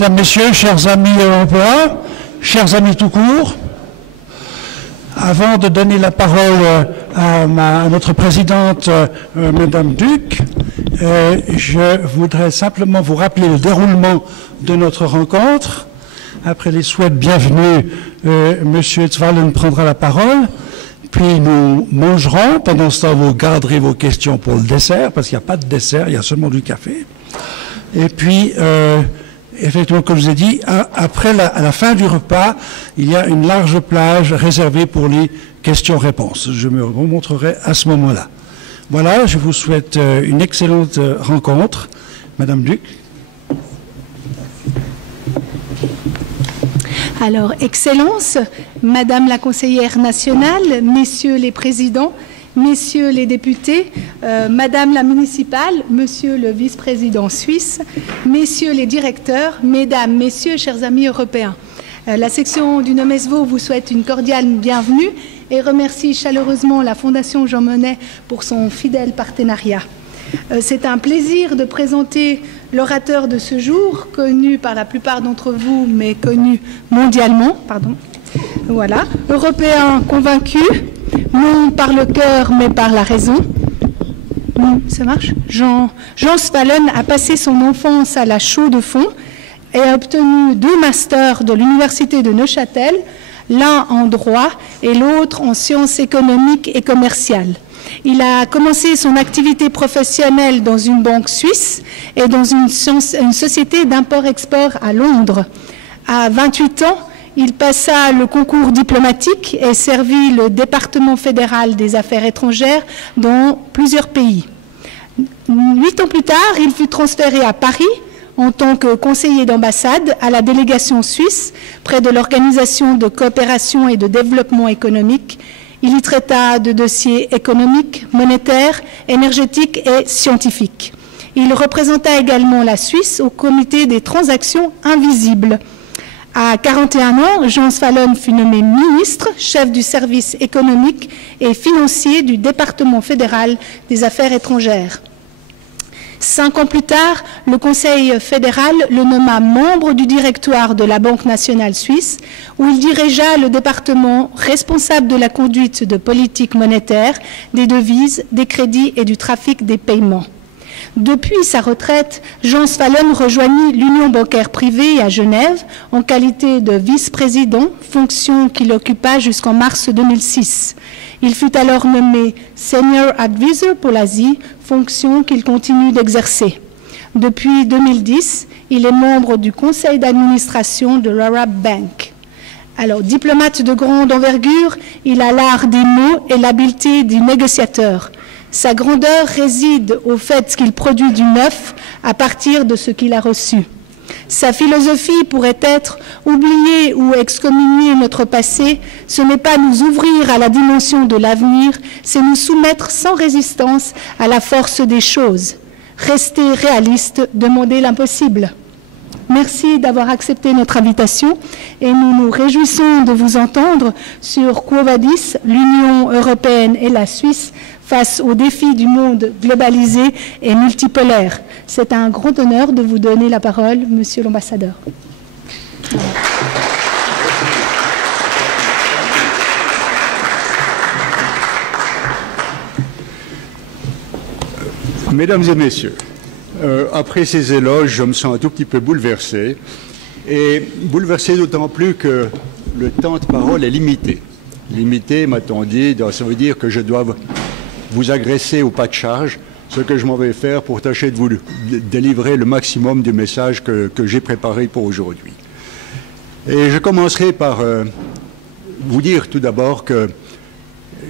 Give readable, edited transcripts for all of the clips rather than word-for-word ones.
Mesdames, Messieurs, chers amis européens, chers amis tout court, avant de donner la parole à notre présidente, Madame Duc, je voudrais simplement vous rappeler le déroulement de notre rencontre. Après les souhaits de bienvenue, Monsieur Zwalen prendra la parole, puis nous mangerons. Pendant ce temps, vous garderez vos questions pour le dessert, parce qu'il n'y a pas de dessert, il y a seulement du café. Et puis, effectivement, comme je vous ai dit, après à la fin du repas, il y a une large plage réservée pour les questions-réponses. Je me remontrerai à ce moment-là. Voilà, je vous souhaite une excellente rencontre. Madame Duc. Alors, Excellence, Madame la conseillère nationale, Messieurs les présidents, Messieurs les députés, Madame la municipale, Monsieur le vice-président suisse, Messieurs les directeurs, Mesdames, Messieurs, chers amis européens. La section du Nomesvo vous souhaite une cordiale bienvenue et remercie chaleureusement la Fondation Jean Monnet pour son fidèle partenariat. C'est un plaisir de présenter l'orateur de ce jour, connu par la plupart d'entre vous, mais connu mondialement. Voilà, européen convaincu, non par le cœur, mais par la raison. Ça marche ? Jean Zwalen a passé son enfance à la Chaux-de-Fonds et a obtenu 2 masters de l'Université de Neuchâtel, l'un en droit et l'autre en sciences économiques et commerciales. Il a commencé son activité professionnelle dans une banque suisse et dans une société d'import-export à Londres. À 28 ans, il passa le concours diplomatique et servit le département fédéral des affaires étrangères dans plusieurs pays. 8 ans plus tard, il fut transféré à Paris en tant que conseiller d'ambassade à la délégation suisse près de l'Organisation de coopération et de développement économique. Il y traita de dossiers économiques, monétaires, énergétiques et scientifiques. Il représenta également la Suisse au comité des transactions invisibles. À 41 ans, Jean Zwalen fut nommé ministre, chef du service économique et financier du département fédéral des affaires étrangères. 5 ans plus tard, le Conseil fédéral le nomma membre du directoire de la Banque nationale suisse, où il dirigea le département responsable de la conduite de politique monétaire, des devises, des crédits et du trafic des paiements. Depuis sa retraite, Jean Zwalen rejoignit l'Union bancaire privée à Genève en qualité de vice-président, fonction qu'il occupa jusqu'en mars 2006. Il fut alors nommé Senior Advisor pour l'Asie, fonction qu'il continue d'exercer. Depuis 2010, il est membre du conseil d'administration de l'Arab Bank. Alors, diplomate de grande envergure, il a l'art des mots et l'habileté du négociateur. Sa grandeur réside au fait qu'il produit du neuf à partir de ce qu'il a reçu. Sa philosophie pourrait être oublier ou excommunier notre passé, ce n'est pas nous ouvrir à la dimension de l'avenir, c'est nous soumettre sans résistance à la force des choses. Rester réaliste, demander l'impossible. Merci d'avoir accepté notre invitation et nous nous réjouissons de vous entendre sur Quo Vadis, l'Union européenne et la Suisse face aux défis du monde globalisé et multipolaire. C'est un grand honneur de vous donner la parole, Monsieur l'ambassadeur. Mesdames et messieurs, après ces éloges, je me sens un tout petit peu bouleversé, et bouleversé d'autant plus que le temps de parole est limité. Limité, m'a-t-on dit, ça veut dire que je dois vous agresser au pas de charge, ce que je m'en vais faire pour tâcher de vous délivrer le maximum du message que j'ai préparé pour aujourd'hui. Et je commencerai par vous dire tout d'abord que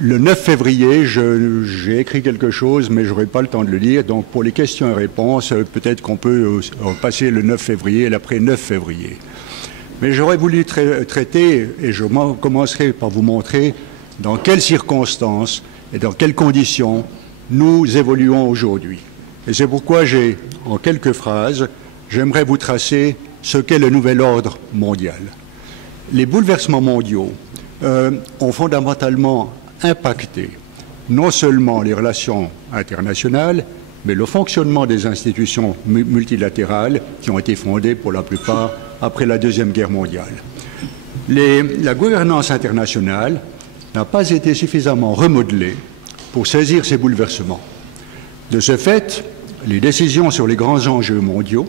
le 9 février, j'ai écrit quelque chose, mais je n'aurai pas le temps de le lire. Donc, pour les questions et réponses, peut-être qu'on peut passer le 9 février et l'après 9 février. Mais j'aurais voulu traiter, et je commencerai par vous montrer dans quelles circonstances et dans quelles conditions nous évoluons aujourd'hui. Et c'est pourquoi en quelques phrases, j'aimerais vous tracer ce qu'est le nouvel ordre mondial. Les bouleversements mondiaux ont fondamentalement impacté non seulement les relations internationales, mais le fonctionnement des institutions multilatérales qui ont été fondées pour la plupart après la Deuxième Guerre mondiale. La gouvernance internationale n'a pas été suffisamment remodelée pour saisir ces bouleversements. De ce fait, les décisions sur les grands enjeux mondiaux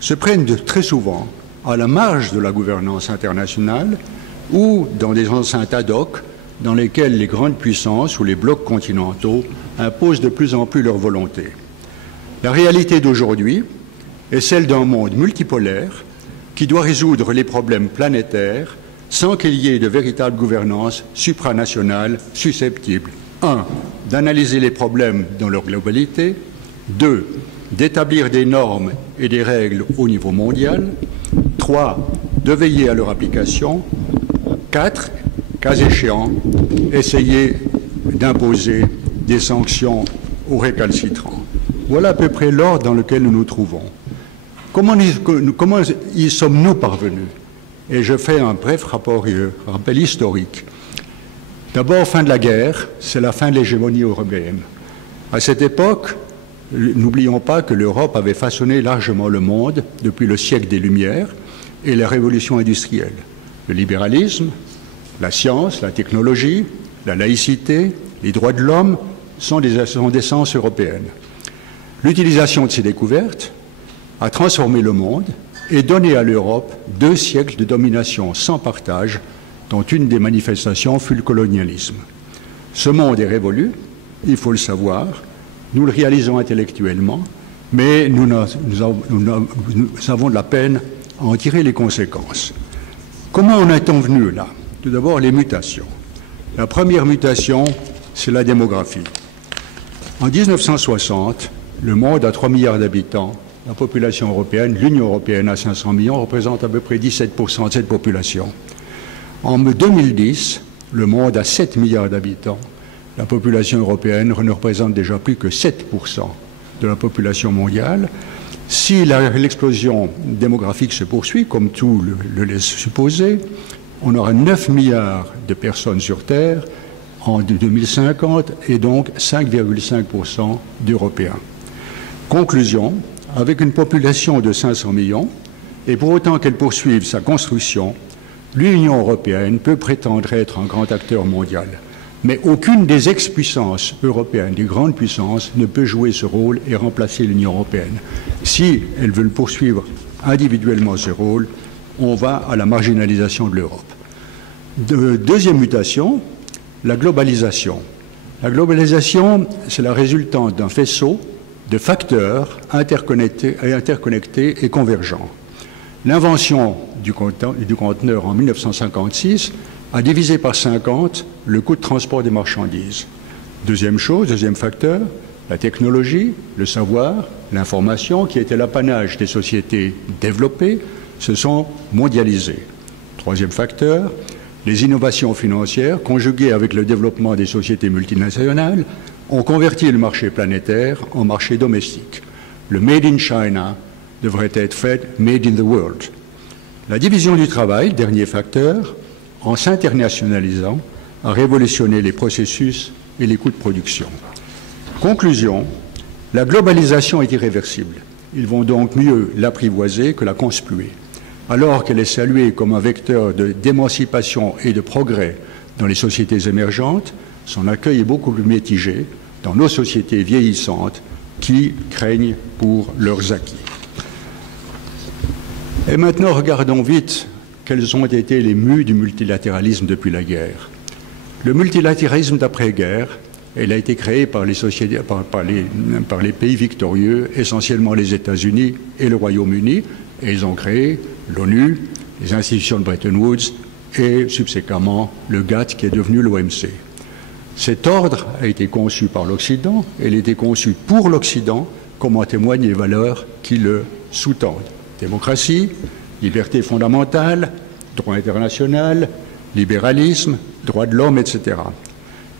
se prennent très souvent à la marge de la gouvernance internationale ou dans des enceintes ad hoc dans lesquelles les grandes puissances ou les blocs continentaux imposent de plus en plus leur volonté. La réalité d'aujourd'hui est celle d'un monde multipolaire qui doit résoudre les problèmes planétaires sans qu'il y ait de véritable gouvernance supranationale susceptible 1. D'analyser les problèmes dans leur globalité, 2. D'établir des normes et des règles au niveau mondial, 3. De veiller à leur application, 4. Cas échéant, essayer d'imposer des sanctions aux récalcitrants. Voilà à peu près l'ordre dans lequel nous nous trouvons. Comment y sommes-nous parvenus? Et je fais un bref rappel historique. D'abord, fin de la guerre, c'est la fin de l'hégémonie européenne. À cette époque, n'oublions pas que l'Europe avait façonné largement le monde depuis le siècle des Lumières et la révolution industrielle. Le libéralisme, la science, la technologie, la laïcité, les droits de l'homme sont des essences européennes. L'utilisation de ces découvertes a transformé le monde et donné à l'Europe 2 siècles de domination sans partage, dont une des manifestations fut le colonialisme. Ce monde est révolu, il faut le savoir, nous le réalisons intellectuellement, mais nous avons de la peine à en tirer les conséquences. Comment en est-on venu là? Tout d'abord, les mutations. La première mutation, c'est la démographie. En 1960, le monde a 3 milliards d'habitants. La population européenne, l'Union européenne à 500 millions, représente à peu près 17% de cette population. En 2010, le monde a 7 milliards d'habitants. La population européenne ne représente déjà plus que 7% de la population mondiale. Si l'explosion démographique se poursuit, comme tout le laisse supposer, on aura 9 milliards de personnes sur Terre en 2050 et donc 5,5% d'Européens. Conclusion, avec une population de 500 millions, et pour autant qu'elle poursuive sa construction, l'Union européenne peut prétendre être un grand acteur mondial. Mais aucune des ex-puissances européennes, des grandes puissances, ne peut jouer ce rôle et remplacer l'Union européenne. Si elles veulent poursuivre individuellement ce rôle, on va à la marginalisation de l'Europe. Deuxième mutation, la globalisation. La globalisation, c'est la résultante d'un faisceau de facteurs interconnectés et convergents. L'invention du conteneur en 1956 a divisé par 50 le coût de transport des marchandises. Deuxième facteur, la technologie, le savoir, l'information, qui était l'apanage des sociétés développées, se sont mondialisées. Troisième facteur, les innovations financières, conjuguées avec le développement des sociétés multinationales, ont converti le marché planétaire en marché domestique. Le Made in China devrait être fait Made in the World. La division du travail, dernier facteur, en s'internationalisant, a révolutionné les processus et les coûts de production. Conclusion, la globalisation est irréversible. Ils vont donc mieux l'apprivoiser que la conspuer. Alors qu'elle est saluée comme un vecteur d'émancipation et de progrès dans les sociétés émergentes, son accueil est beaucoup plus mitigé dans nos sociétés vieillissantes qui craignent pour leurs acquis. Et maintenant, regardons vite quels ont été les mues du multilatéralisme depuis la guerre. Le multilatéralisme d'après-guerre, il a été créé par les pays victorieux, essentiellement les États-Unis et le Royaume-Uni, et ils ont créé l'ONU, les institutions de Bretton Woods et subséquemment le GATT qui est devenu l'OMC. Cet ordre a été conçu par l'Occident et il a été conçu pour l'Occident, comme en témoignent les valeurs qui le sous-tendent. Démocratie, liberté fondamentale, droit international, libéralisme, droits de l'homme, etc.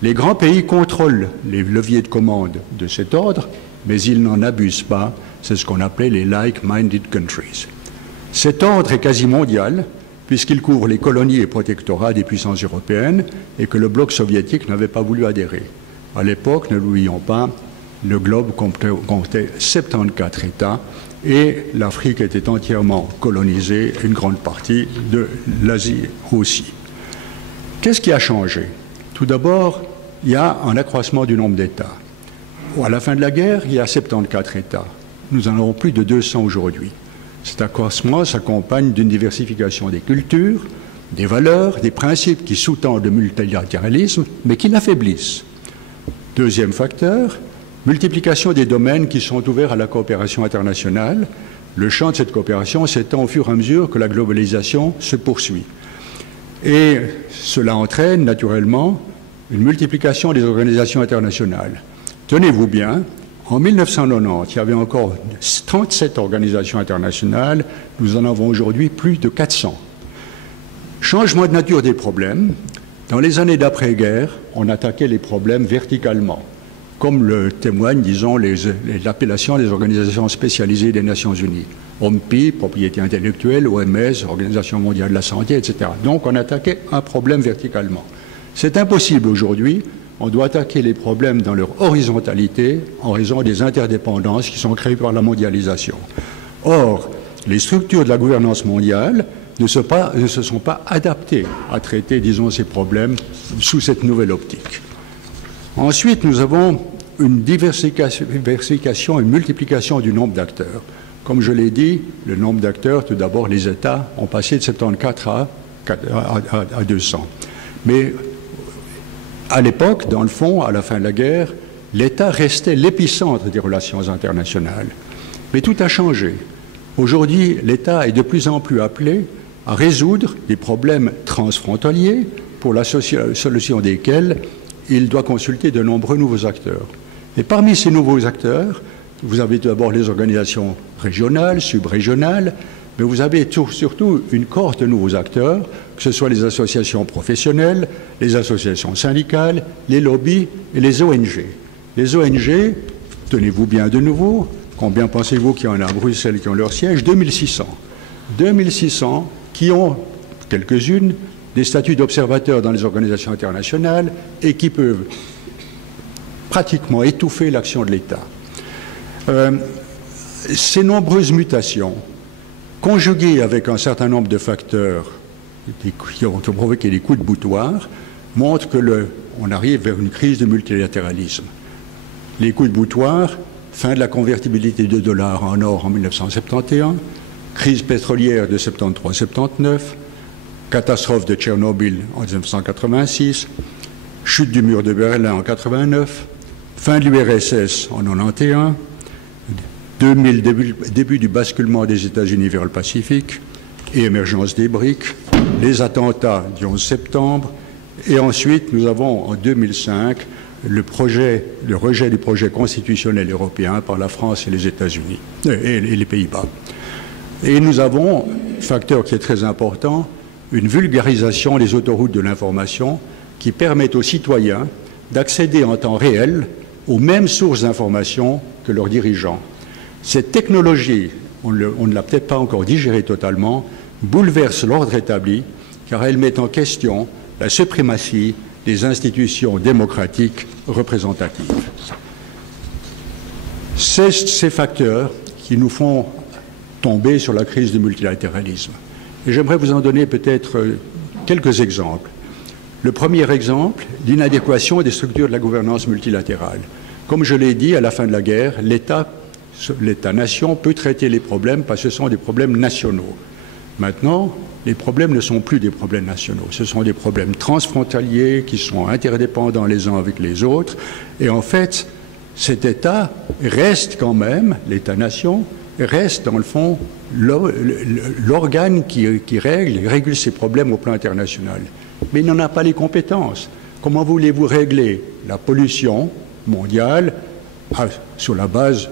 Les grands pays contrôlent les leviers de commande de cet ordre, mais ils n'en abusent pas. C'est ce qu'on appelait les like-minded countries. Cet ordre est quasi mondial, puisqu'il couvre les colonies et protectorats des puissances européennes et que le bloc soviétique n'avait pas voulu adhérer. À l'époque, ne l'oublions pas, le globe comptait 74 États et l'Afrique était entièrement colonisée, une grande partie de l'Asie aussi. Qu'est-ce qui a changé? Tout d'abord, il y a un accroissement du nombre d'États. À la fin de la guerre, il y a 74 États. Nous en avons plus de 200 aujourd'hui. Cet accroissement s'accompagne d'une diversification des cultures, des valeurs, des principes qui sous-tendent le multilatéralisme, mais qui l'affaiblissent. Deuxième facteur, multiplication des domaines qui sont ouverts à la coopération internationale. Le champ de cette coopération s'étend au fur et à mesure que la globalisation se poursuit. Et cela entraîne naturellement une multiplication des organisations internationales. Tenez-vous bien, en 1990, il y avait encore 37 organisations internationales, nous en avons aujourd'hui plus de 400. Changement de nature des problèmes. Dans les années d'après-guerre, on attaquait les problèmes verticalement, comme le témoignent, disons, l'appellation des organisations spécialisées des Nations Unies. OMPI, propriété intellectuelle, OMS, Organisation mondiale de la santé, etc. Donc on attaquait un problème verticalement. C'est impossible aujourd'hui. On doit attaquer les problèmes dans leur horizontalité en raison des interdépendances qui sont créées par la mondialisation. Or, les structures de la gouvernance mondiale ne se sont pas adaptées à traiter, disons, ces problèmes sous cette nouvelle optique. Ensuite, nous avons une diversification, une multiplication du nombre d'acteurs. Comme je l'ai dit, le nombre d'acteurs, tout d'abord, les États ont passé de 74 à 200. Mais à l'époque, dans le fond, à la fin de la guerre, l'État restait l'épicentre des relations internationales. Mais tout a changé. Aujourd'hui, l'État est de plus en plus appelé à résoudre des problèmes transfrontaliers pour la solution desquels il doit consulter de nombreux nouveaux acteurs. Et parmi ces nouveaux acteurs, vous avez d'abord les organisations régionales, subrégionales, mais vous avez surtout une cohorte de nouveaux acteurs, que ce soit les associations professionnelles, les associations syndicales, les lobbies et les ONG. Les ONG, tenez-vous bien de nouveau, combien pensez-vous qu'il y en a à Bruxelles qui ont leur siège? 2600. 2600 qui ont, quelques-unes, des statuts d'observateurs dans les organisations internationales et qui peuvent pratiquement étouffer l'action de l'État. Ces nombreuses mutations, conjuguées avec un certain nombre de facteurs qui ont provoqué des coups de boutoir, montrent qu'on arrive vers une crise de multilatéralisme. Les coups de boutoir, fin de la convertibilité de dollars en or en 1971, crise pétrolière de 73-79, catastrophe de Tchernobyl en 1986, chute du mur de Berlin en 89, fin de l'URSS en 91, 2000, début du basculement des États-Unis vers le Pacifique et émergence des BRIC, les attentats du 11 septembre, et ensuite nous avons en 2005 le rejet du projet constitutionnel européen par la France et les États-Unis et les Pays-Bas. Et nous avons, facteur qui est très important, une vulgarisation des autoroutes de l'information qui permettent aux citoyens d'accéder en temps réel aux mêmes sources d'information que leurs dirigeants. Cette technologie, on ne l'a peut-être pas encore digérée totalement, bouleverse l'ordre établi car elle met en question la suprématie des institutions démocratiques représentatives. C'est ces facteurs qui nous font tomber sur la crise du multilatéralisme. Et j'aimerais vous en donner peut-être quelques exemples. Le premier exemple, l'inadéquation des structures de la gouvernance multilatérale. Comme je l'ai dit, à la fin de la guerre, l'État-nation peut traiter les problèmes parce que ce sont des problèmes nationaux. Maintenant, les problèmes ne sont plus des problèmes nationaux. Ce sont des problèmes transfrontaliers qui sont interdépendants les uns avec les autres. Et en fait, cet État reste quand même, l'État-nation, reste dans le fond l'organe qui règle ces problèmes au plan international. Mais il n'en a pas les compétences. Comment voulez-vous régler la pollution mondiale sur la base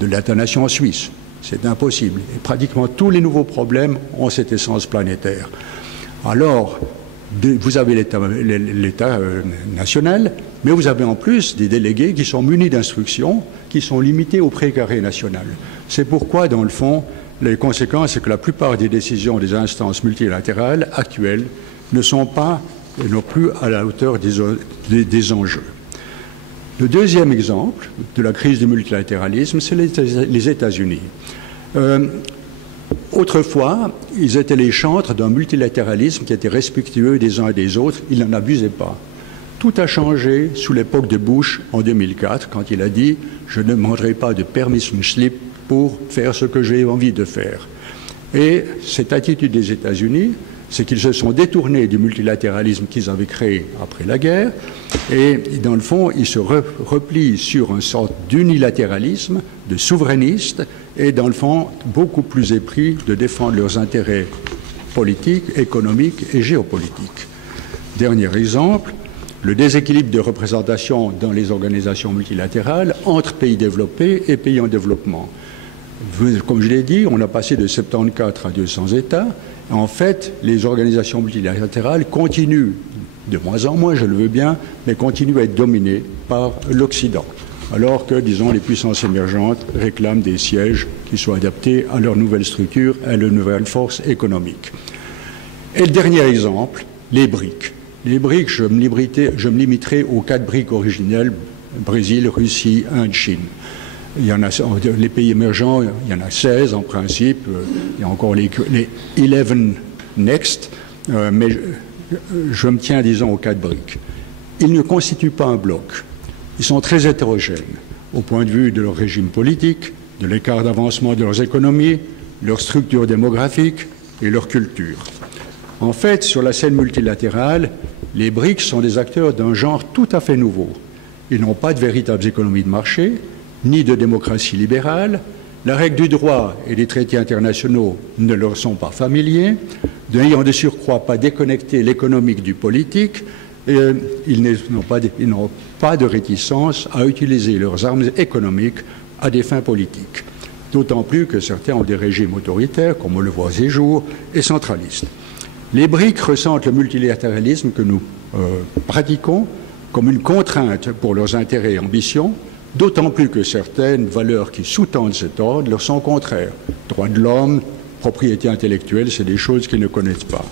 de l'État-nation suisse? C'est impossible. Et pratiquement tous les nouveaux problèmes ont cette essence planétaire. Alors, vous avez l'État national, mais vous avez en plus des délégués qui sont munis d'instructions, qui sont limités au précaré national. C'est pourquoi, dans le fond, les conséquences, c'est que la plupart des décisions des instances multilatérales actuelles ne sont plus à la hauteur des enjeux. Le deuxième exemple de la crise du multilatéralisme, c'est les États-Unis. Autrefois, ils étaient les chantres d'un multilatéralisme qui était respectueux des uns et des autres. Ils n'en abusaient pas. Tout a changé sous l'époque de Bush en 2004, quand il a dit « Je ne demanderai pas de permission slip pour faire ce que j'ai envie de faire ». Et cette attitude des États-Unis, c'est qu'ils se sont détournés du multilatéralisme qu'ils avaient créé après la guerre, et dans le fond, ils se replient sur une sorte d'unilatéralisme, de souverainiste, et dans le fond, beaucoup plus épris de défendre leurs intérêts politiques, économiques et géopolitiques. Dernier exemple, le déséquilibre de représentation dans les organisations multilatérales entre pays développés et pays en développement. Comme je l'ai dit, on a passé de 74 à 200 États. En fait, les organisations multilatérales continuent, de moins en moins, je le veux bien, mais continuent à être dominées par l'Occident. Alors que, disons, les puissances émergentes réclament des sièges qui soient adaptés à leur nouvelle structure, à leur nouvelle force économique. Et le dernier exemple, les BRIC. Les BRIC, je me limiterai aux 4 BRIC originels, Brésil, Russie, Inde, Chine. Il y en a, les pays émergents, il y en a 16 en principe, il y a encore les 11 next, mais je me tiens, disons, aux 4 BRIC. Ils ne constituent pas un bloc. Ils sont très hétérogènes au point de vue de leur régime politique, de l'écart d'avancement de leurs économies, leur structure démographique et leur culture. En fait, sur la scène multilatérale, les BRIC sont des acteurs d'un genre tout à fait nouveau. Ils n'ont pas de véritables économies de marché, ni de démocratie libérale. La règle du droit et des traités internationaux ne leur sont pas familiers, n'ayant de surcroît pas déconnecté l'économique du politique, ils n'ont pas de réticence à utiliser leurs armes économiques à des fins politiques. D'autant plus que certains ont des régimes autoritaires, comme on le voit ces jours, et centralistes. Les BRIC ressentent le multilatéralisme que nous pratiquons comme une contrainte pour leurs intérêts et ambitions, d'autant plus que certaines valeurs qui sous-tendent cet ordre leur sont contraires. Droits de l'homme, propriété intellectuelle, c'est des choses qu'ils ne connaissent pas.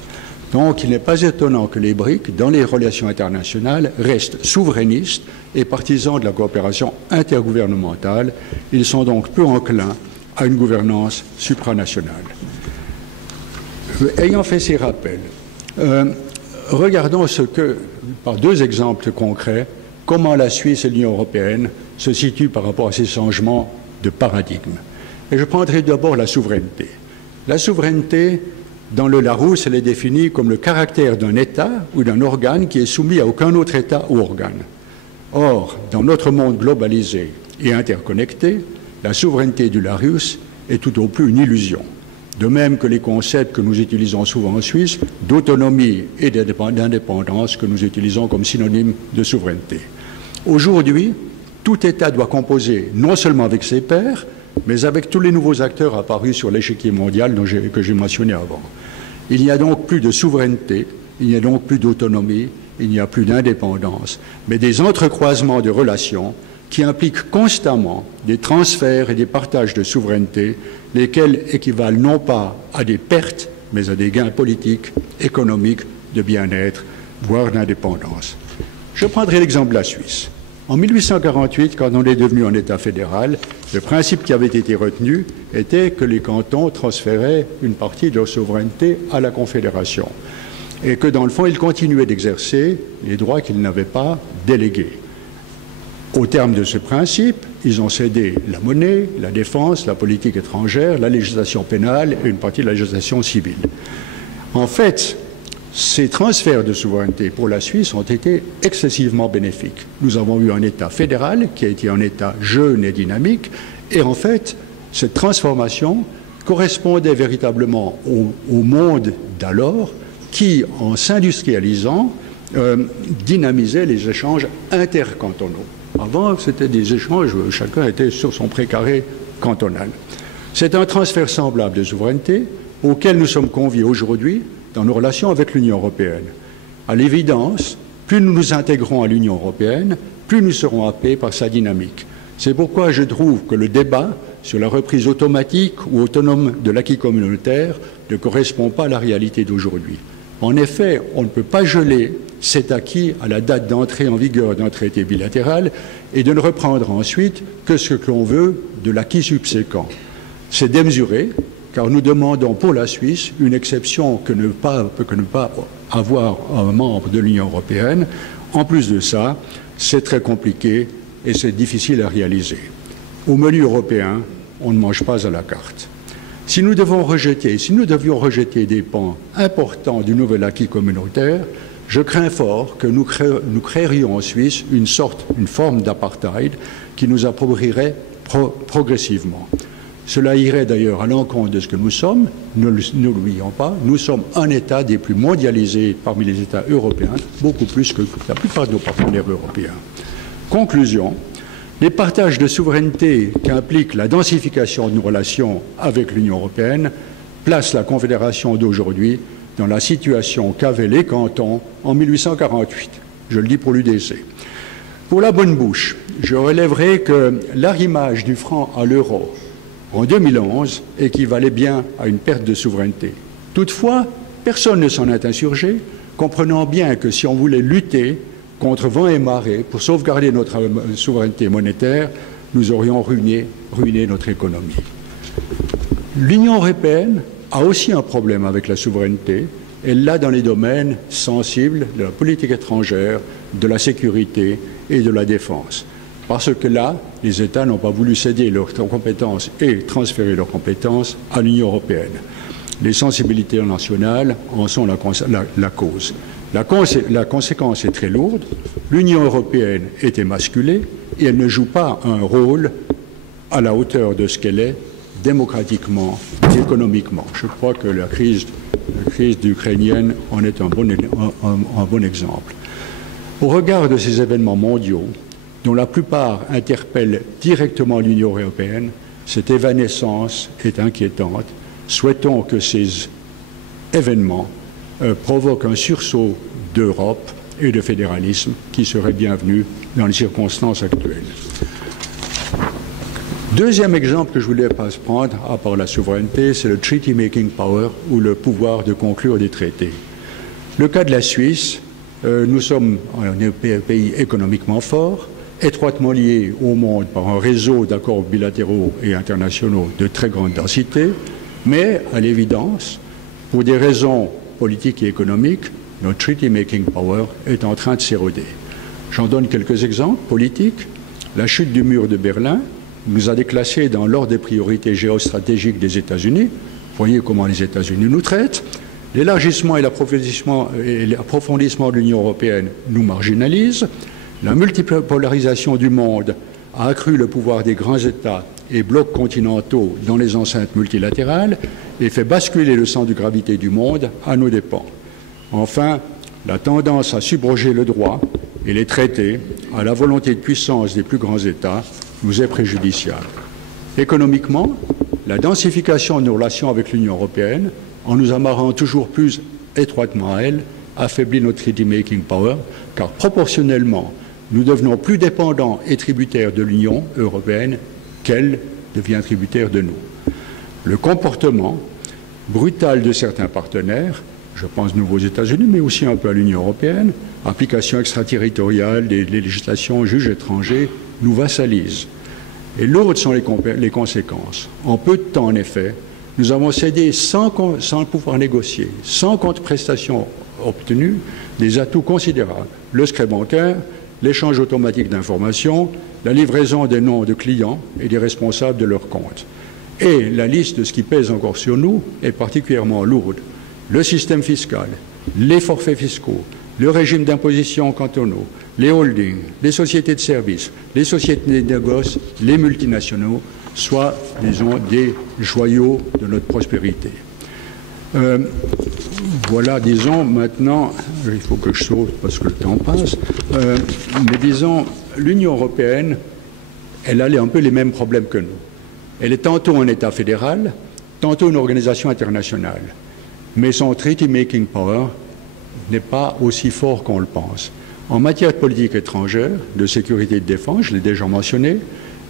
Donc il n'est pas étonnant que les BRIC, dans les relations internationales, restent souverainistes et partisans de la coopération intergouvernementale. Ils sont donc peu enclins à une gouvernance supranationale. Ayant fait ces rappels, regardons par 2 exemples concrets, comment la Suisse et l'Union européenne se situent par rapport à ces changements de paradigme. Et je prendrai d'abord la souveraineté. La souveraineté, dans le Larousse, elle est définie comme le caractère d'un État ou d'un organe qui est soumis à aucun autre État ou organe. Or, dans notre monde globalisé et interconnecté, la souveraineté du Larousse est tout au plus une illusion. De même que les concepts que nous utilisons souvent en Suisse, d'autonomie et d'indépendance que nous utilisons comme synonyme de souveraineté. Aujourd'hui, tout État doit composer non seulement avec ses pairs, mais avec tous les nouveaux acteurs apparus sur l'échiquier mondial que j'ai mentionné avant. Il n'y a donc plus de souveraineté, il n'y a donc plus d'autonomie, il n'y a plus d'indépendance, mais des entrecroisements de relations qui impliquent constamment des transferts et des partages de souveraineté, lesquels équivalent non pas à des pertes, mais à des gains politiques, économiques, de bien-être, voire d'indépendance. Je prendrai l'exemple de la Suisse. En 1848, quand on est devenu un État fédéral, le principe qui avait été retenu était que les cantons transféraient une partie de leur souveraineté à la Confédération et que, dans le fond, ils continuaient d'exercer les droits qu'ils n'avaient pas délégués. Au terme de ce principe, ils ont cédé la monnaie, la défense, la politique étrangère, la législation pénale et une partie de la législation civile. En fait, ces transferts de souveraineté pour la Suisse ont été excessivement bénéfiques. Nous avons eu un État fédéral qui a été un État jeune et dynamique, et en fait, cette transformation correspondait véritablement au monde d'alors qui, en s'industrialisant, dynamisait les échanges intercantonaux. Avant, c'était des échanges où chacun était sur son précaré cantonal. C'est un transfert semblable de souveraineté auquel nous sommes conviés aujourd'hui dans nos relations avec l'Union européenne. À l'évidence, plus nous nous intégrons à l'Union européenne, plus nous serons happés par sa dynamique. C'est pourquoi je trouve que le débat sur la reprise automatique ou autonome de l'acquis communautaire ne correspond pas à la réalité d'aujourd'hui. En effet, on ne peut pas geler cet acquis à la date d'entrée en vigueur d'un traité bilatéral et de ne reprendre ensuite que ce que l'on veut de l'acquis subséquent. C'est démesuré, car nous demandons pour la Suisse une exception que ne pas avoir un membre de l'Union européenne. En plus de ça, c'est très compliqué et c'est difficile à réaliser. Au menu européen, on ne mange pas à la carte. Si nous devions rejeter des pans importants du nouvel acquis communautaire, je crains fort que nous créerions en Suisse une forme d'apartheid qui nous approprierait progressivement. Cela irait d'ailleurs à l'encontre de ce que nous sommes. Ne l'oublions pas, nous sommes un État des plus mondialisés parmi les États européens, beaucoup plus que la plupart de nos partenaires européens. Conclusion, les partages de souveraineté qu'implique la densification de nos relations avec l'Union européenne placent la Confédération d'aujourd'hui dans la situation qu'avaient les cantons en 1848. Je le dis pour l'UDC. Pour la bonne bouche, je relèverai que l'arrimage du franc à l'euro en 2011 équivalait bien à une perte de souveraineté. Toutefois, personne ne s'en est insurgé, comprenant bien que si on voulait lutter contre vent et marée pour sauvegarder notre souveraineté monétaire, nous aurions ruiné notre économie. L'Union européenne a aussi un problème avec la souveraineté. Elle l'a dans les domaines sensibles de la politique étrangère, de la sécurité et de la défense. Parce que là, les États n'ont pas voulu céder leurs compétences et transférer leurs compétences à l'Union européenne. Les sensibilités nationales en sont la cause. La conséquence est très lourde. L'Union européenne est émasculée et elle ne joue pas un rôle à la hauteur de ce qu'elle est démocratiquement et économiquement. Je crois que la crise ukrainienne en est un bon exemple. Au regard de ces événements mondiaux, dont la plupart interpellent directement l'Union européenne, cette évanescence est inquiétante. Souhaitons que ces événements provoquent un sursaut d'Europe et de fédéralisme qui serait bienvenu dans les circonstances actuelles. Deuxième exemple que je voulais pas prendre, à part la souveraineté, c'est le treaty making power, ou le pouvoir de conclure des traités. Le cas de la Suisse, nous sommes un pays économiquement fort, étroitement lié au monde par un réseau d'accords bilatéraux et internationaux de très grande densité, mais à l'évidence, pour des raisons politiques et économiques, notre treaty making power est en train de s'éroder. J'en donne quelques exemples politiques. La chute du mur de Berlin nous a déclassés dans l'ordre des priorités géostratégiques des États-Unis. Voyez comment les États-Unis nous traitent. L'élargissement et l'approfondissement de l'Union européenne nous marginalisent. La multipolarisation du monde a accru le pouvoir des grands États et blocs continentaux dans les enceintes multilatérales et fait basculer le centre de gravité du monde à nos dépens. Enfin, la tendance à subroger le droit et les traités à la volonté de puissance des plus grands États nous est préjudiciable. Économiquement, la densification de nos relations avec l'Union européenne, en nous amarrant toujours plus étroitement à elle, affaiblit notre treaty making power, car proportionnellement, nous devenons plus dépendants et tributaires de l'Union européenne qu'elle devient tributaire de nous. Le comportement brutal de certains partenaires, je pense de nouveau aux États-Unis, mais aussi un peu à l'Union européenne, application extraterritoriale des législations juges étrangers, nous vassalise. Et lourdes sont les conséquences. En peu de temps, en effet, nous avons cédé sans pouvoir négocier, sans contreprestation obtenue, des atouts considérables. Le secret bancaire, l'échange automatique d'informations, la livraison des noms de clients et des responsables de leurs comptes. Et la liste de ce qui pèse encore sur nous est particulièrement lourde. Le système fiscal, les forfaits fiscaux, le régime d'imposition cantonaux, les holdings, les sociétés de services, les sociétés de négoce, les multinationaux, soit, disons, des joyaux de notre prospérité. Voilà, disons, maintenant, il faut que je saute parce que le temps passe, mais disons, l'Union européenne, elle a un peu les mêmes problèmes que nous. Elle est tantôt un État fédéral, tantôt une organisation internationale. Mais son treaty making power n'est pas aussi fort qu'on le pense. En matière de politique étrangère, de sécurité et de défense, je l'ai déjà mentionné,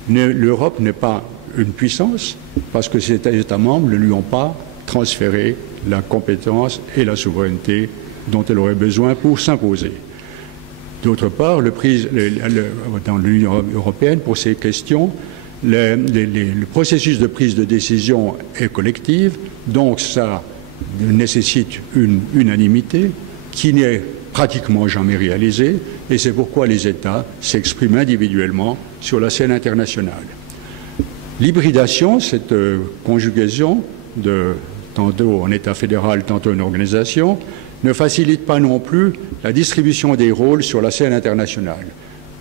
l'Europe n'est pas une puissance parce que ces États membres ne lui ont pas transféré la compétence et la souveraineté dont elle aurait besoin pour s'imposer. D'autre part, dans l'Union européenne, pour ces questions, le processus de prise de décision est collectif, donc ça nécessite une unanimité qui n'est pratiquement jamais réalisée, et c'est pourquoi les États s'expriment individuellement sur la scène internationale. L'hybridation, cette conjugaison de tantôt en État fédéral, tantôt en organisation, ne facilite pas non plus la distribution des rôles sur la scène internationale.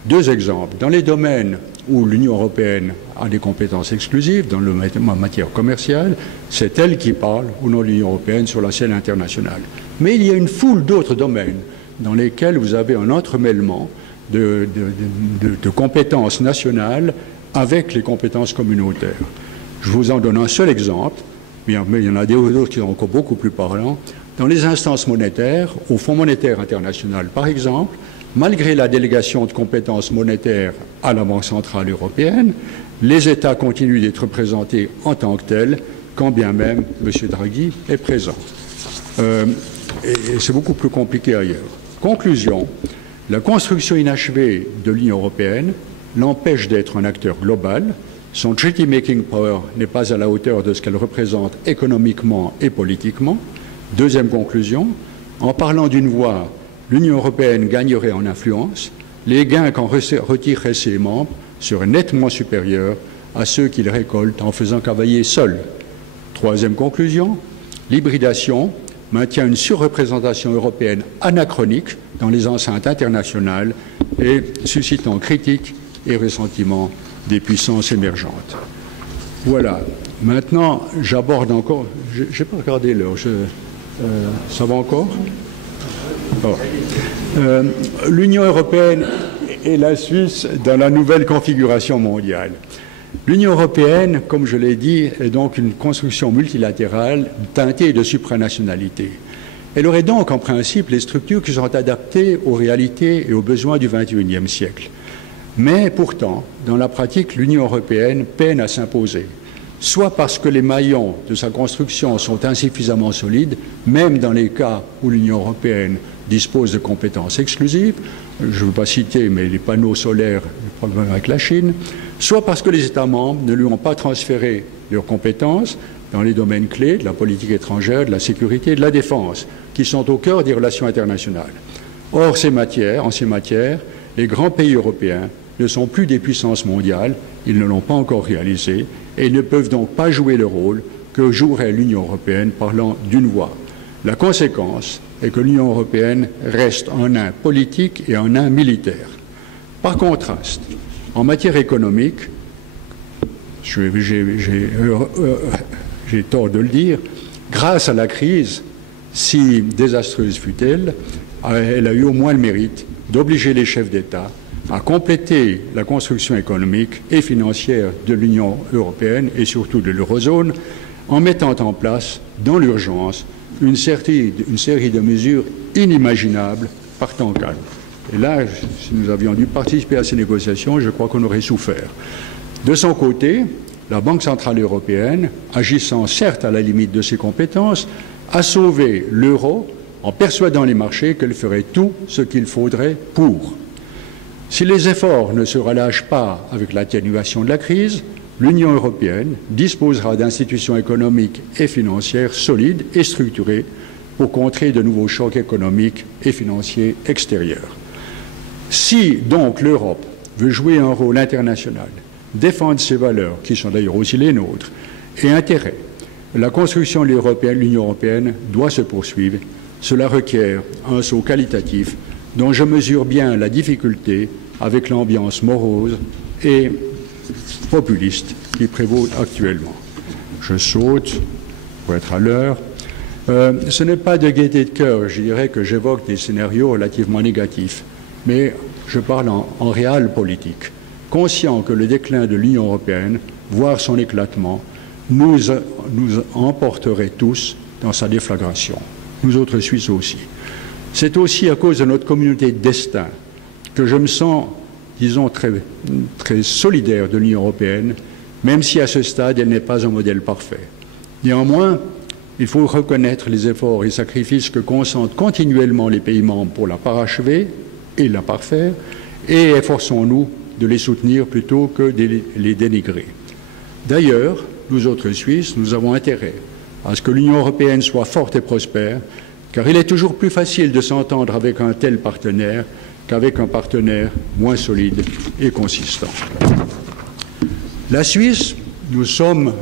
Deux exemples. Dans les domaines où l'Union européenne a des compétences exclusives, dans la matière commerciale, c'est elle qui parle au nom de l'Union européenne sur la scène internationale. Mais il y a une foule d'autres domaines dans lesquels vous avez un entremêlement de compétences nationales avec les compétences communautaires. Je vous en donne un seul exemple, mais il y en a d'autres qui sont encore beaucoup plus parlants. Dans les instances monétaires, au Fonds monétaire international par exemple, malgré la délégation de compétences monétaires à la Banque centrale européenne, les États continuent d'être représentés en tant que tels, quand bien même M. Draghi est présent. Et c'est beaucoup plus compliqué ailleurs. Conclusion, la construction inachevée de l'Union européenne l'empêche d'être un acteur global. Son treaty-making power n'est pas à la hauteur de ce qu'elle représente économiquement et politiquement. Deuxième conclusion, en parlant d'une voix, l'Union européenne gagnerait en influence. Les gains qu'en retireraient ses membres seraient nettement supérieurs à ceux qu'ils récoltent en faisant cavalier seul. Troisième conclusion, l'hybridation maintient une surreprésentation européenne anachronique dans les enceintes internationales et suscitant critiques et ressentiments des puissances émergentes. Voilà. Maintenant, j'aborde encore... Je n'ai pas regardé l'heure. Ça va encore? Oh. L'Union européenne et la Suisse dans la nouvelle configuration mondiale. L'Union européenne, comme je l'ai dit, est donc une construction multilatérale teintée de supranationalité. Elle aurait donc en principe les structures qui sont adaptées aux réalités et aux besoins du XXIe siècle. Mais pourtant, dans la pratique, l'Union européenne peine à s'imposer, soit parce que les maillons de sa construction sont insuffisamment solides, même dans les cas où l'Union européenne dispose de compétences exclusives, je ne veux pas citer, mais les panneaux solaires, le problème avec la Chine, soit parce que les États membres ne lui ont pas transféré leurs compétences dans les domaines clés de la politique étrangère, de la sécurité et de la défense, qui sont au cœur des relations internationales. Or, en ces matières, les grands pays européens ne sont plus des puissances mondiales, ils ne l'ont pas encore réalisé, et ils ne peuvent donc pas jouer le rôle que jouerait l'Union européenne parlant d'une voix. La conséquence est que l'Union européenne reste un nain politique et un nain militaire. Par contraste, en matière économique, j'ai tort de le dire, grâce à la crise, si désastreuse fut-elle, elle a eu au moins le mérite d'obliger les chefs d'État à compléter la construction économique et financière de l'Union européenne et surtout de l'eurozone en mettant en place, dans l'urgence, une série de mesures inimaginables par temps calme. Et là, si nous avions dû participer à ces négociations, je crois qu'on aurait souffert. De son côté, la Banque centrale européenne, agissant certes à la limite de ses compétences, a sauvé l'euro en persuadant les marchés qu'elle ferait tout ce qu'il faudrait pour. Si les efforts ne se relâchent pas avec l'atténuation de la crise, l'Union européenne disposera d'institutions économiques et financières solides et structurées pour contrer de nouveaux chocs économiques et financiers extérieurs. Si donc l'Europe veut jouer un rôle international, défendre ses valeurs, qui sont d'ailleurs aussi les nôtres, et intérêts, la construction de l'Union européenne doit se poursuivre. Cela requiert un saut qualitatif dont je mesure bien la difficulté avec l'ambiance morose et populiste qui prévaut actuellement. Je saute pour être à l'heure. Ce n'est pas de gaieté de cœur, je dirais que j'évoque des scénarios relativement négatifs, mais je parle en réel politique, conscient que le déclin de l'Union européenne, voire son éclatement, nous emporterait tous dans sa déflagration, nous autres Suisses aussi. C'est aussi à cause de notre communauté de destin que je me sens, disons, très solidaire de l'Union européenne, même si à ce stade, elle n'est pas un modèle parfait. Néanmoins, il faut reconnaître les efforts et sacrifices que consentent continuellement les pays membres pour la parachever et la parfaire, et efforçons-nous de les soutenir plutôt que de les dénigrer. D'ailleurs, nous autres Suisses, nous avons intérêt à ce que l'Union européenne soit forte et prospère, car il est toujours plus facile de s'entendre avec un tel partenaire qu'avec un partenaire moins solide et consistant. La Suisse, nous sommes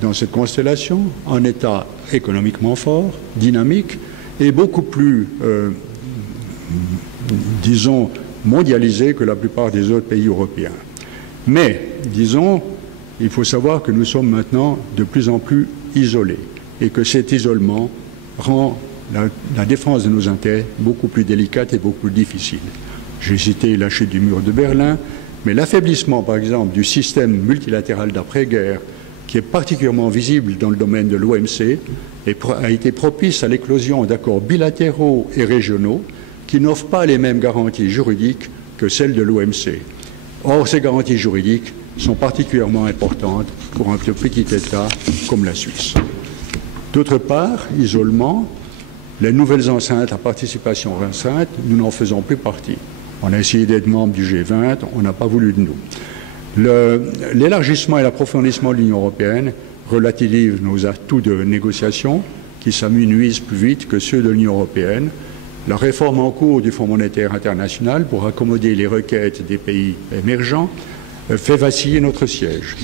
dans cette constellation un État économiquement fort, dynamique et beaucoup plus, disons, mondialisé que la plupart des autres pays européens. Mais, disons, il faut savoir que nous sommes maintenant de plus en plus isolés et que cet isolement rend la défense de nos intérêts beaucoup plus délicate et beaucoup plus difficile. J'ai cité la chute du mur de Berlin, mais l'affaiblissement, par exemple, du système multilatéral d'après-guerre, qui est particulièrement visible dans le domaine de l'OMC, a été propice à l'éclosion d'accords bilatéraux et régionaux qui n'offrent pas les mêmes garanties juridiques que celles de l'OMC. Or, ces garanties juridiques sont particulièrement importantes pour un petit État comme la Suisse. D'autre part, isolement, les nouvelles enceintes à participation restreinte, nous n'en faisons plus partie. On a essayé d'être membre du G20, on n'a pas voulu de nous. L'élargissement et l'approfondissement de l'Union européenne relativisent nos atouts de négociation qui s'amenuisent plus vite que ceux de l'Union européenne. La réforme en cours du Fonds monétaire international pour accommoder les requêtes des pays émergents fait vaciller notre siège.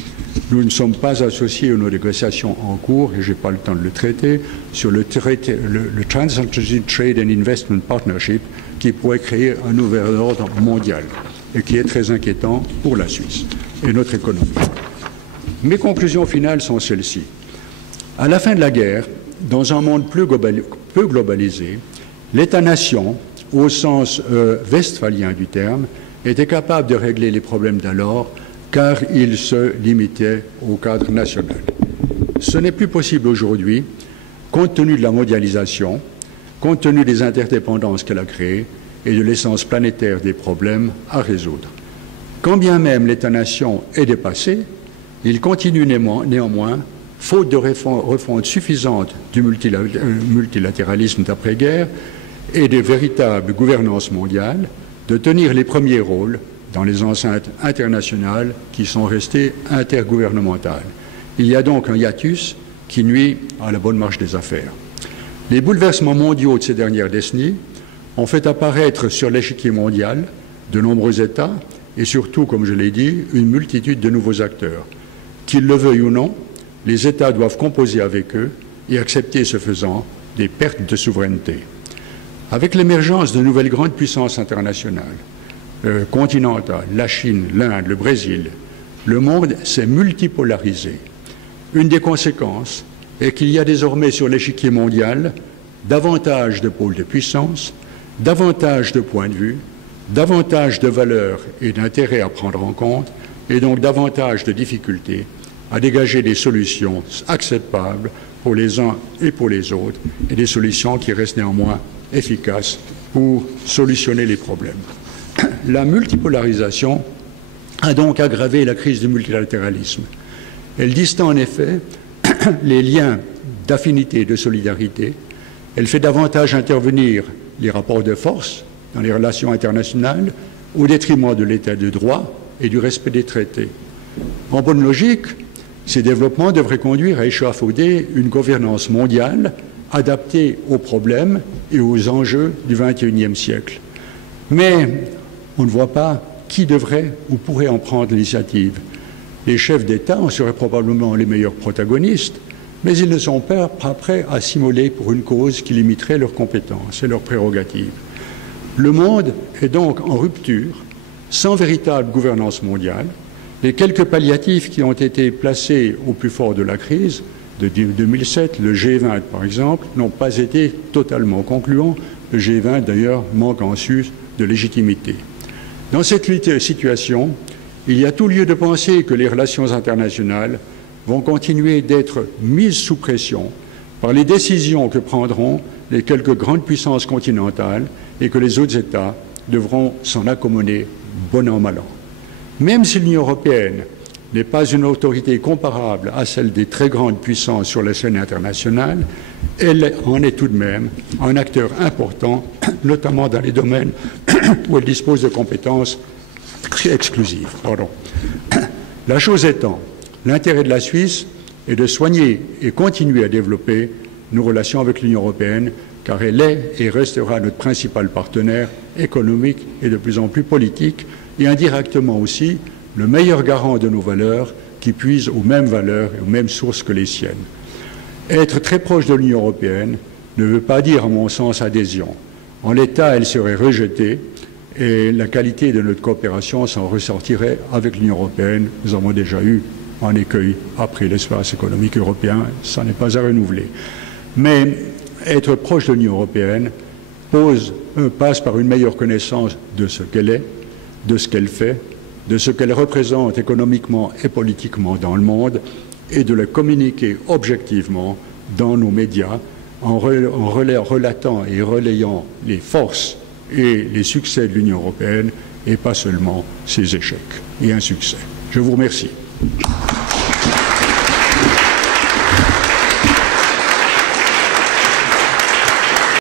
Nous ne sommes pas associés aux négociations en cours, et je n'ai pas le temps de le traiter, sur le Transatlantic Trade and Investment Partnership qui pourrait créer un nouvel ordre mondial et qui est très inquiétant pour la Suisse et notre économie. Mes conclusions finales sont celles-ci. À la fin de la guerre, dans un monde peu globalisé, l'État-nation, au sens westphalien du terme, était capable de régler les problèmes d'alors car il se limitait au cadre national. Ce n'est plus possible aujourd'hui, compte tenu de la mondialisation, compte tenu des interdépendances qu'elle a créées et de l'essence planétaire des problèmes à résoudre. Quand bien même l'État-nation est dépassé, il continue néanmoins, faute de refonte suffisante du multilatéralisme d'après-guerre et de véritable gouvernance mondiale, de tenir les premiers rôles dans les enceintes internationales qui sont restées intergouvernementales. Il y a donc un hiatus qui nuit à la bonne marche des affaires. Les bouleversements mondiaux de ces dernières décennies ont fait apparaître sur l'échiquier mondial de nombreux États et surtout, comme je l'ai dit, une multitude de nouveaux acteurs. Qu'ils le veuillent ou non, les États doivent composer avec eux et accepter, ce faisant, des pertes de souveraineté. Avec l'émergence de nouvelles grandes puissances internationales, continentales, la Chine, l'Inde, le Brésil, le monde s'est multipolarisé. Une des conséquences est qu'il y a désormais sur l'échiquier mondial davantage de pôles de puissance, davantage de points de vue, davantage de valeurs et d'intérêts à prendre en compte, et donc davantage de difficultés à dégager des solutions acceptables pour les uns et pour les autres, et des solutions qui restent néanmoins efficaces pour solutionner les problèmes. La multipolarisation a donc aggravé la crise du multilatéralisme. Elle distend en effet les liens d'affinité et de solidarité. Elle fait davantage intervenir les rapports de force dans les relations internationales au détriment de l'état de droit et du respect des traités. En bonne logique, ces développements devraient conduire à échafauder une gouvernance mondiale adaptée aux problèmes et aux enjeux du XXIe siècle. Mais on ne voit pas qui devrait ou pourrait en prendre l'initiative. Les chefs d'État en seraient probablement les meilleurs protagonistes, mais ils ne sont pas prêts à s'immoler pour une cause qui limiterait leurs compétences et leurs prérogatives. Le monde est donc en rupture, sans véritable gouvernance mondiale. Les quelques palliatifs qui ont été placés au plus fort de la crise, de 2007, le G20 par exemple, n'ont pas été totalement concluants. Le G20 d'ailleurs manque en sus de légitimité. Dans cette situation, il y a tout lieu de penser que les relations internationales vont continuer d'être mises sous pression par les décisions que prendront les quelques grandes puissances continentales et que les autres États devront s'en accommoder bon an mal an. Même si l'Union européenne n'est pas une autorité comparable à celle des très grandes puissances sur la scène internationale, elle en est tout de même un acteur important, notamment dans les domaines où elle dispose de compétences exclusives. La chose étant, l'intérêt de la Suisse est de soigner et continuer à développer nos relations avec l'Union européenne, car elle est et restera notre principal partenaire économique et de plus en plus politique, et indirectement aussi le meilleur garant de nos valeurs qui puisent aux mêmes valeurs et aux mêmes sources que les siennes. Être très proche de l'Union européenne ne veut pas dire, à mon sens, adhésion. En l'état, elle serait rejetée et la qualité de notre coopération s'en ressortirait avec l'Union européenne. Nous avons déjà eu un écueil après l'espace économique européen, ça n'est pas à renouveler. Mais être proche de l'Union européenne passe par une meilleure connaissance de ce qu'elle est, de ce qu'elle fait, de ce qu'elle représente économiquement et politiquement dans le monde, et de la communiquer objectivement dans nos médias en relatant et relayant les forces et les succès de l'Union européenne et pas seulement ses échecs et insuccès. Je vous remercie.